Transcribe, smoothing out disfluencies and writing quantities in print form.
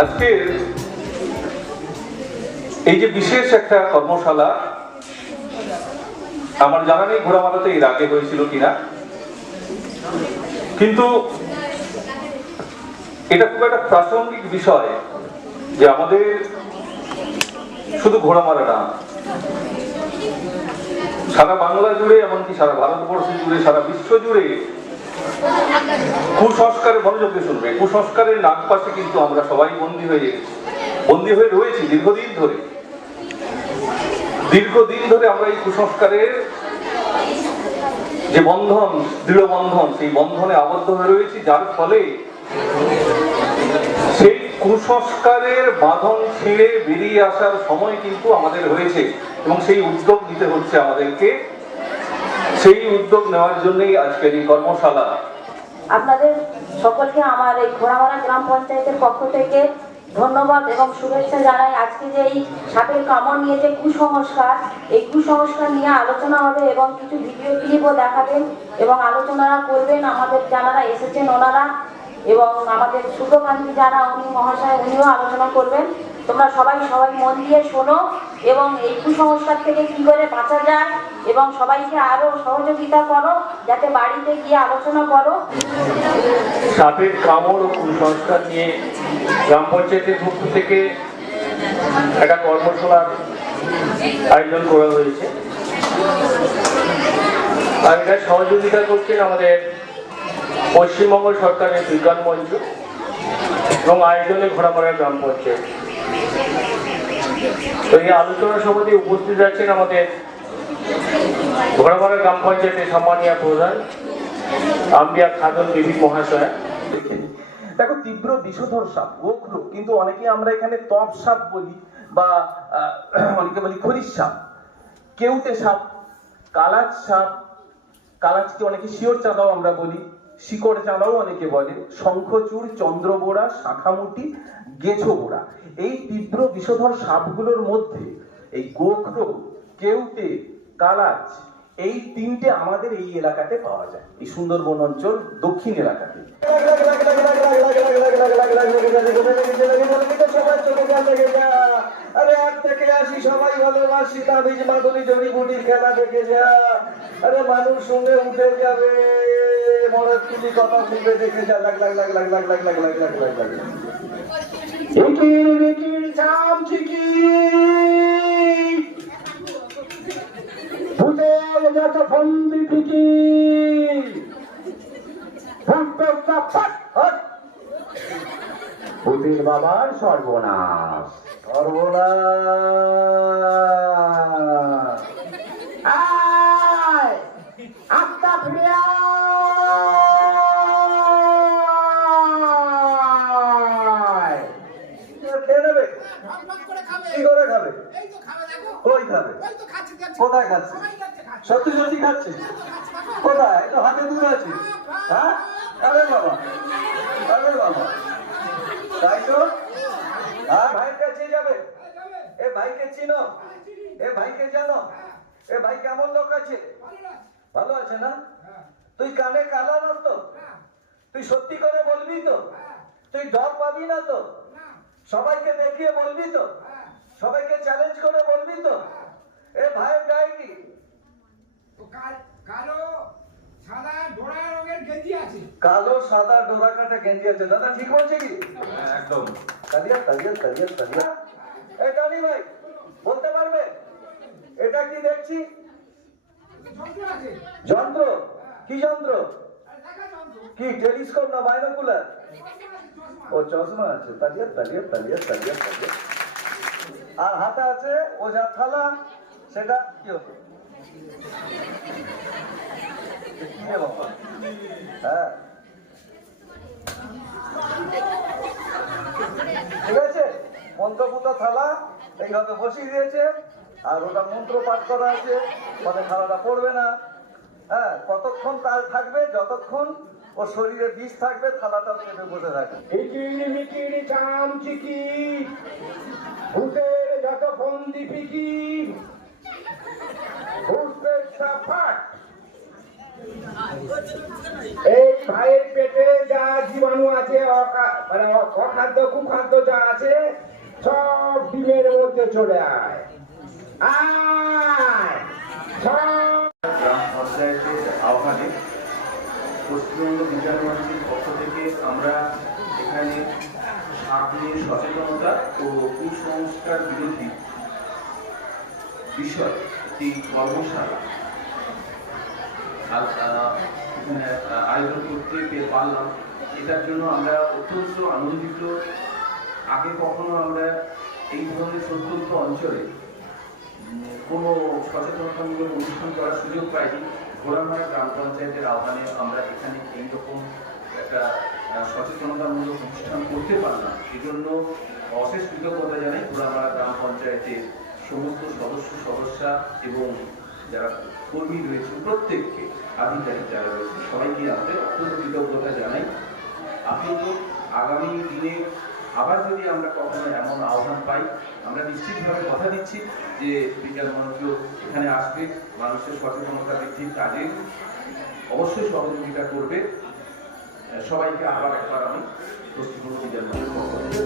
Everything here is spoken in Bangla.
আজকের এই যে বিশেষ একটা কর্মশালা, আমার জানা নেই ঘোড়ামারাতে এর আগে হয়েছিল কিনা, কিন্তু এটা খুব একটা প্রাসঙ্গিক বিষয় যে আমাদের শুধু ঘোড়ামারা না, সারা বাংলা জুড়ে, এমনকি সারা ভারতবর্ষ জুড়ে, সারা বিশ্ব জুড়ে কুসংস্কারের, মনোযোগ দিয়ে শুনবে, কুসংস্কারের নাগপাশে কিন্তু আমরা সবাই বন্দী হয়ে রয়েছি দীর্ঘদিন ধরে আমরা এই কুসংস্কারের যে বন্ধন, দৃঢ় বন্ধন, সেই বন্ধনে আবদ্ধ হয়ে রয়েছি, যার ফলে সেই কুসংস্কারের বাঁধন ছিঁড়ে বেরিয়ে আসার সময় কিন্তু আমাদের হয়েছে এবং সেই উদ্যোগ নিতে হচ্ছে আমাদেরকে। সেই উদ্যোগ নেওয়ার জন্যই আজকের এই কর্মশালা। আপনাদের সকলকে আমার এই ঘোড়ামারা গ্রাম পঞ্চায়েতের পক্ষ থেকে ধন্যবাদ এবং শুভেচ্ছা জানাই। আজকে যে এই সাপের কামড় নিয়ে যে কুসংস্কার, এই কুসংস্কার নিয়ে আলোচনা হবে এবং কিছু ভিডিও ক্লিপও দেখাবেন এবং আলোচনা করবেন আমাদের যারা এসেছেন ওনারা, এবং আমাদের শুভকান্তি যারা উনি মহাশয় উনিও আলোচনা করবেন। তোমরা সবাই মন দিয়ে শোনো এবং এই কুসংস্কার থেকে কি করে বাঁচা যায় এবং সবাইকে আরো সহযোগিতা করো, যাতে বাড়িতে গিয়ে আলোচনা করো। সাপের কামড় ও কুসংস্কার নিয়ে গ্রাম পঞ্চায়েতের পক্ষ থেকে একটা কর্মশালার আয়োজন করা হয়েছে, আর এটা সহযোগিতা করছেন আমাদের পশ্চিমবঙ্গ সরকারের বিজ্ঞান মঞ্চ এবং আয়োজনে ঘোড়ামারা গ্রাম পঞ্চায়েত। তো এই আলোচনা সভাতে উপস্থিত আছেন আমাদের ঘোড়ামারা গ্রাম পঞ্চায়েতের সম্মানীয় প্রধান আম্বিয়া খাতুন বিবি মহাশয়া। দেখো, তীব্র বিষধর সাপ গোখরো, কিন্তু অনেকে আমরা এখানে তপ সাপ বলি বা অনেকে বলি খরিশ সাপ, কেউটে সাপ, কালাচ সাপ, কালাচকে অনেকে শিওর চাঁদাও আমরা বলি, শিকড় চাঁদাও অনেকে বলে, শঙ্খচূড়, চন্দ্রবোড়া, শাখামুটি, গেছোবোড়া। এই তীব্র বিষধর সাপগুলোর মধ্যে এই গোখরো, কেউটে, কালাচ, এই তিনটে আমাদের এই এলাকাতে পাওয়া যায়, এই সুন্দরবন অঞ্চল দক্ষিণ এলাকাতে। আরে আজ থেকে আসি সবাই ভালোবাসি, তাবিজ মাদুলি জড়িবুটির খেলা দেখে যা। আরে মানুষ সঙ্গে উঠে যাবে, মরার তুলি কথা শুনবে দেখে যা। লাগ লাগ লাগ লাগ লাগ লাগ লাগ লাগ লাগ লাগ লাগ ইকির বিকির চাম চিকি ভূতের যত ফন্দি ফিকি ভূতের বাবার সর্বনাশ সর্বনাশ। আয় আত্মা ফিরে আয়। খেয়ে নেবে? কি করে খাবে? কই খাবে? কোথায় খাচ্ছে? সত্যি সত্যি খাচ্ছে? কোথায়? তো হাতে দূর আছে। হ্যাঁ, আরে বাবা, আরে বাবা, তাই তো। হ্যাঁ, ভাইয়ের কাছে যাবে। এ ভাইকে চিনো? এ ভাইকে জানো? এ ভাই কেমন লোক আছে? ভালো আছে না? তুই কানে কালা না তো? তুই সত্যি করে বলবি তো? তুই ডর পাবি না তো? সবাইকে দেখিয়ে বলবি তো? সবাইকে চ্যালেঞ্জ করে বলবি তো? এ ভাইয়ের গায়ে কি? কালো সাদা ডোরা রঙের গেঞ্জি আছে। কালো সাদা ডোরা কাটা গেঞ্জি আছে। দাদা ঠিক বলছে কি? একদম। তালিয়া তালিয়া তালিয়া তালিয়া। এ কানি ভাই বলতে পারবে এটা কি দেখছি? যন্ত্র আছে। যন্ত্র? কি যন্ত্র? দেখা যন্ত্র। কি টেলিস্কোপ না বাইনোকুলার? ও চশমা আছে। তালিয়া তালিয়া তালিয়া তালিয়া তালিয়া। আর হাতে আছে ওঝা থালা, সেটা কি হবে? হ্যাঁ, ঠিক আছে। মন্ত্রপুত থালা এইভাবে বসিয়ে দিয়েছে, আর ওটা মন্ত্র পাঠ করা আছে, মানে থালাটা পড়বে না। হ্যাঁ, কতক্ষণ তার থাকবে? যতক্ষণ ওর শরীরে বিষ থাকবে, থালাটা পেটে বসে থাকবে। ইকিরি মিকিরি চাম চিকি ভূতের যত ফন্দি ফিকি ভূতের সাফাট। এই ভাইয়ের পেটে যা জীবাণু আছে মানে অখাদ্য কুখাদ্য যা আছে সব ডিমের মধ্যে চলে আয় আয় সব গ্রাম পঞ্চায়েতের আহ্বানে পশ্চিমবঙ্গ বিজ্ঞান মঞ্চের পক্ষ থেকে আমরা এখানে সাপ নিয়ে সচেতনতা ও কুসংস্কার বিরোধী বিষয় একটি কর্মশালা এখানে আয়োজন করতে পারলাম। এটার জন্য আমরা অত্যন্ত আনন্দিত। আগে কখনো আমরা এই ধরনের প্রত্যন্ত অঞ্চলে কোনো সচেতনতামূলক অনুষ্ঠান করার সুযোগ পাইনি। ঘোড়ামারা গ্রাম পঞ্চায়েতের আহ্বানে আমরা এখানে এইরকম একটা সচেতনতামূলক অনুষ্ঠান করতে পারলাম। এজন্য অশেষ কৃতজ্ঞতা জানাই ঘোড়ামারা গ্রাম পঞ্চায়েতের সমস্ত সদস্যা এবং যারা কর্মী রয়েছে, প্রত্যেককে, আধিকারিক যারা রয়েছে সবাইকে আমাদের অত্যন্ত কৃতজ্ঞতা জানাই। আপাতত আগামী দিনে আবার যদি আমরা কখনো এমন আহ্বান পাই, আমরা নিশ্চিতভাবে কথা দিচ্ছি যে বিজ্ঞান মঞ্চ এখানে আসবে, মানুষের সচেতনতা বৃদ্ধির কাজে অবশ্যই সহযোগিতা করবে। সবাইকে আবার একবার আমি পশ্চিমবঙ্গ বিজ্ঞান মঞ্চের পক্ষ থেকে